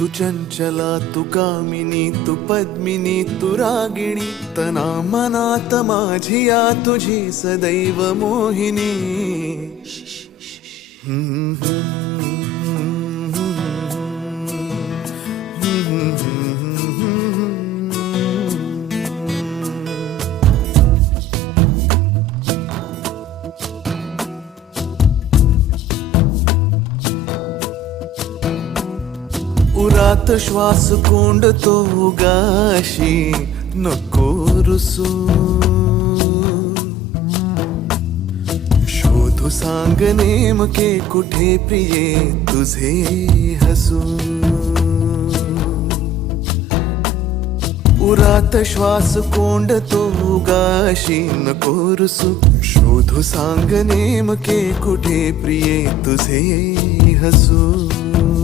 तू चंचला तू कामिनी तू पद्मिनी तू रागिणी तना मनात माझिया तुझी सदैव मोहिनी. उरात श्वास कोंडतो गाशी नको रुसू. शोधू सांग नेमके कुठे प्रिये तुझे हसू. उरात श्वास कोंडतो गाशी नको रुसू. शोधू सांग नेमके कुठे प्रिये तुझे हसू.